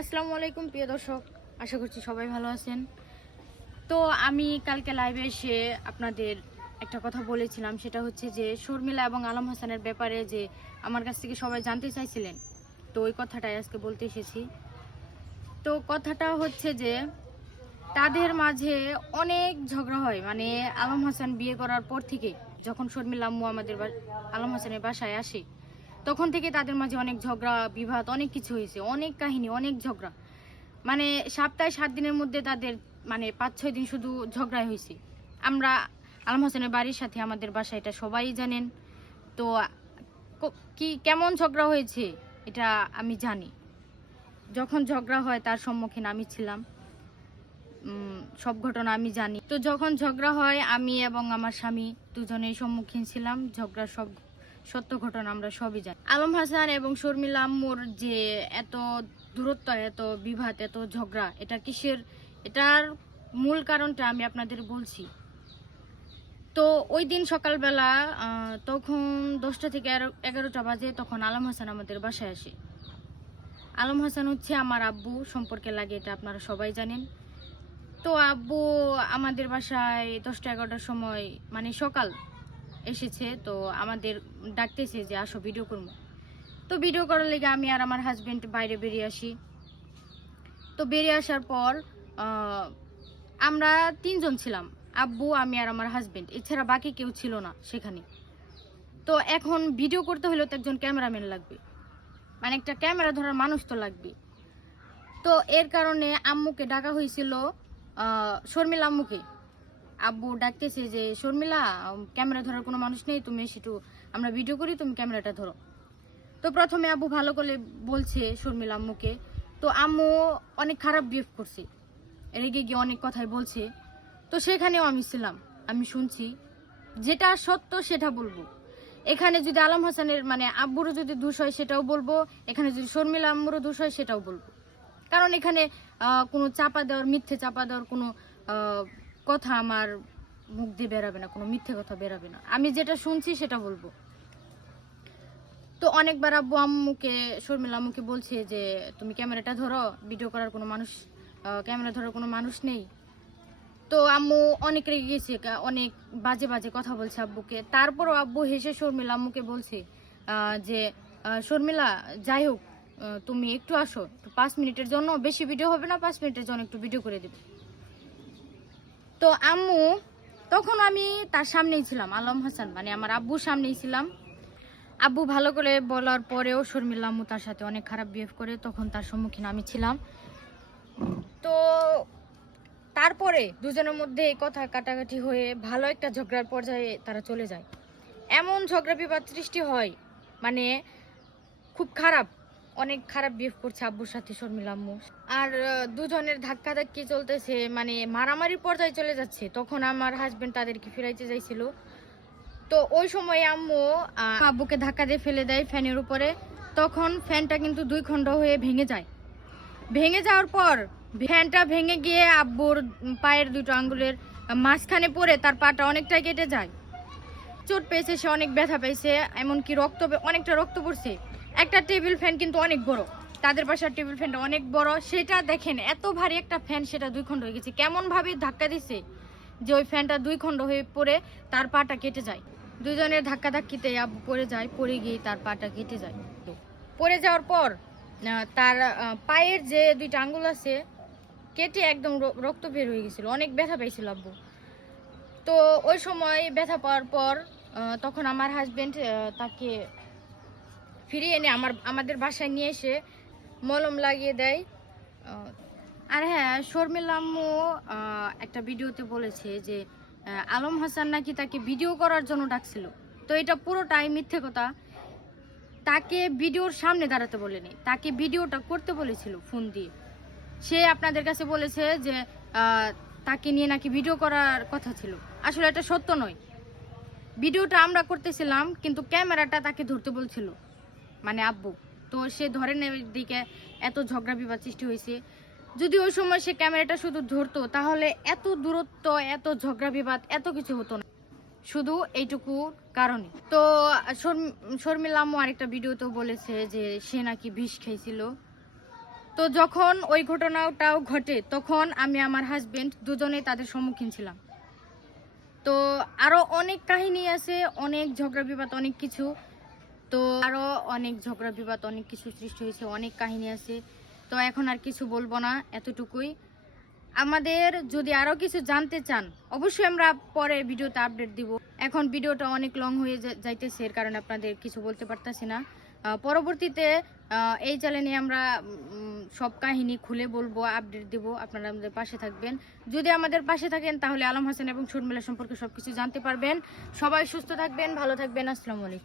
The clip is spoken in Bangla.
আসসালামু আলাইকুম, প্রিয় দর্শক। আশা করছি সবাই ভালো আছেন। তো আমি কালকে লাইভে এসে আপনাদের একটা কথা বলেছিলাম, সেটা হচ্ছে যে শর্মিলা এবং আলম হাসানের ব্যাপারে যে আমার কাছ থেকে সবাই জানতে চাইছিলেন। তো ওই কথাটাই আজকে বলতে এসেছি। তো কথাটা হচ্ছে যে, তাদের মাঝে অনেক ঝগড়া হয়। মানে আলম হাসান বিয়ে করার পর থেকে যখন শর্মিলা আম্মু আমাদের আলম হাসানের বাসায় আসে তখন থেকে তাদের মাঝে অনেক ঝগড়া, বিবাদ, অনেক কিছু হয়েছে। অনেক কাহিনী, অনেক ঝগড়া। মানে সপ্তাহে সাত দিনের মধ্যে তাদের মানে পাঁচ, ছয় দিন শুধু ঝগড়াই হয়েছে। আমরা আলম হোসেনের বাড়ির সাথে আমাদের বাসা এটা সবাই জানেন। তো কি কেমন ঝগড়া হয়েছে এটা আমি জানি। যখন ঝগড়া হয় তার সম্মুখীন আমি ছিলাম। সব ঘটনা আমি জানি। তো যখন ঝগড়া হয়, আমি এবং আমার স্বামী দুজনেই সম্মুখীন ছিলাম। ঝগড়ার সব সত্য ঘটনা আমরা সবই জানি। আলম হাসান এবং শর্মিলা আম্মুর যে এত দূরত্ব, এত বিভাত, এত ঝগড়া, এটা কিসের? এটার মূল কারণটা আমি আপনাদের বলছি। তো ওই দিন সকালবেলা তখন দশটা থেকে এগারো- এগারোটা বাজে তখন আলম হাসান আমাদের বাসায় আসে। আলম হাসান হচ্ছে আমার আব্বু সম্পর্কে লাগে, এটা আপনারা সবাই জানেন। তো আব্বু আমাদের বাসায় দশটা, এগারোটার সময় মানে সকাল এসেছে, তো আমাদের ডাকতেছে যে আসো ভিডিও করব। তো ভিডিও করার লেগে আমি আর আমার হাজব্যান্ড বাইরে বেরিয়ে আসি। তো বেরিয়ে আসার পর আমরা তিনজন ছিলাম, আব্বু, আমি আর আমার হাজব্যান্ড এছাড়া বাকি কেউ ছিল না সেখানে। তো এখন ভিডিও করতে হলেও তো একজন ক্যামেরাম্যান লাগবে। মানে একটা ক্যামেরা ধরার মানুষ তো লাগবে তো এর কারণে আম্মুকে ডাকা হয়েছিল শর্মিলা আম্মুকে। আব্বু ডাকতেছে যে, শর্মিলা ক্যামেরা ধরার কোনো মানুষ নেই, তুমি একটু আমরা ভিডিও করি, তুমি ক্যামেরাটা ধরো। তো প্রথমে আব্বু ভালো করে বলছে শর্মিলা আম্মুকে। তো আম্মু অনেক খারাপ বিহেভ করছে। রেগে গিয়ে অনেক কথাই বলছে। তো সেখানেও আমি ছিলাম, আমি শুনছি। যেটা সত্য সেটা বলব। এখানে যদি আলম হাসানের মানে আব্বুরও যদি দোষ হয় সেটাও বলব, এখানে যদি শর্মিলা আম্মুরও দোষ হয় সেটাও বলব। কারণ এখানে কোনো চাপা দেওয়ার, মিথ্যে চাপা দেওয়ার কোনো কথা আমার মুখ দিয়ে বেরাবে না, কোনো মিথ্যে কথা বেরাবে না। আমি যেটা শুনছি সেটা বলব। তো অনেকবার আব্বু আম্মুকে, শর্মিলা আম্মুকে বলছে যে, তুমি ক্যামেরাটা ধরো ভিডিও করার কোনো মানুষ ক্যামেরা ধরার কোনো মানুষ নেই। তো আম্মু অনেক রেগে গেছে অনেক বাজে বাজে কথা বলছে আব্বুকে। তারপরও আব্বু হেসে শর্মিলা আম্মুকে বলছে যে শর্মিলা, যাই হোক তুমি একটু আসো পাঁচ মিনিটের জন্য, বেশি ভিডিও হবে না, পাঁচ মিনিটের জন্য একটু ভিডিও করে দেবে। তো আম্মু, তখন আমি তার সামনেই ছিলাম, আলম হাসান মানে আমার আব্বুর সামনেই ছিলাম। আব্বু ভালো করে বলার পরেও শর্মিলা আম্মু তার সাথে অনেক খারাপ বিহেভ করে, তখন তার সম্মুখীন আমি ছিলাম। তো তারপরে দুজনের মধ্যে এই কথা কাটাকাটি হয়ে ভালো একটা ঝগড়ার পর্যায়ে তারা চলে যায়। এমন ঝগড়া বিবাদ সৃষ্টি হয় মানে খুব খারাপ অনেক খারাপ বিহেভ করছে আব্বুর সাথে শর্মিলা আম্মু। আর দুজনের ধাক্কা ধাক্কি চলতেছে মানে মারামারি পর্যায়ে চলে যাচ্ছে। তখন আমার হাজবেন্ড তাদেরকে ফিরাইতে চাইছিল তো ওই সময় আম্মু আব্বুকে ধাক্কা দিয়ে ফেলে দেয় ফ্যানের উপরে। তখন ফ্যানটা কিন্তু দুই খণ্ড হয়ে ভেঙে যায়। ভেঙে যাওয়ার পর ফ্যানটা ভেঙে গিয়ে আব্বুর পায়ের দুটো আঙ্গুলের মাঝখানে পড়ে তার পাটা অনেকটাই কেটে যায়। চোট পেয়েছে, সে অনেক ব্যথা পেয়েছে, এমনকি রক্ত অনেকটা রক্ত পড়ছে। একটা টেবিল ফ্যান কিন্তু অনেক বড়। তাদের বাসার টেবিল ফ্যানটা অনেক বড়। সেটা দেখেন, এত ভারী একটা ফ্যান সেটা দুই খণ্ড হয়ে গেছে। কেমন ভাবে ধাক্কা দিছে যে ওই ফ্যানটা দুই খণ্ড হয়ে পড়ে তার পাটা কেটে যায়। দুজনের ধাক্কা ধাক্কিতে আব্বু পড়ে যায়, পড়ে গিয়ে তার পাটা কেটে যায়। পড়ে যাওয়ার পর তার পায়ের যে দুইটা আঙ্গুল আছে, কেটে একদম রক্ত বের হয়ে গেছিল। অনেক ব্যথা পাইছিল আব্বু। তো ওই সময় ব্যথা পাওয়ার পর তখন আমার হাজব্যান্ড তাকে ফিরিয়ে এনে আমার আমাদের বাসায় নিয়ে এসে মলম লাগিয়ে দেয়। আর হ্যাঁ শর্মিলা আম্মু আহ, একটা ভিডিওতে বলেছে যে আলম হাসান নাকি তাকে ভিডিও করার জন্য ডাকছিল। তো এটা পুরোটাই মিথ্যে কথা। তাকে ভিডিওর সামনে দাঁড়াতে বলেনি। তাকে ভিডিওটা করতে বলেছিল ফোন দিয়ে। সে আপনাদের কাছে বলেছে যে তাকে নিয়ে নাকি ভিডিও করার কথা ছিল। আসলে এটা সত্য নয়। ভিডিওটা আমরা করতেছিলাম কিন্তু ক্যামেরাটা তাকে ধরতে বলছিল। মানে আব্বু। তো সে ধরে দিকে এত ঝগড়া বিবাদ সৃষ্টি হয়েছে। যদি ওই সময় সে ক্যামেরাটা শুধু ধরতো, তাহলে এত দূরত্ব, এত ঝগড়া বিবাদ, এত কিছু হতো না। শুধু এইটুকু কারণে। তো শর্ম- শর্মিলা আম্মু আরেকটা ভিডিওতেও বলেছে যে সে নাকি বিষ খেয়েছিল তো যখন ওই ঘটনাটাও ঘটে, তখন আমি আমার হাজবেন্ড দুজনেই তাদের সম্মুখীন ছিলাম। তো আরও অনেক কাহিনী আছে, অনেক ঝগড়া বিবাদ, অনেক কিছু। তো আরও অনেক ঝগড়া, বিবাদ, অনেক কিছু সৃষ্টি হয়েছে, অনেক কাহিনী আছে। তো এখন আর কিছু বলব না এতটুকুই। আমাদের যদি আরও কিছু জানতে চান, অবশ্যই আমরা পরে ভিডিওতে আপডেট দিব। এখন ভিডিওটা অনেক লং হয়ে যাইতেছে, এর কারণে আপনাদের কিছু বলতে পারতেছি না। পরবর্তীতে এই চ্যানেলে আমরা সব কাহিনী খুলে বলব আপডেট দিব। আপনারা আমাদের পাশে থাকবেন। যদি আমাদের পাশে থাকেন, তাহলে আলম হাসান এবং শর্মিলা সম্পর্কে সবকিছু জানতে পারবেন। সবাই সুস্থ থাকবেন, ভালো থাকবেন। আসসালামু আলাইকুম।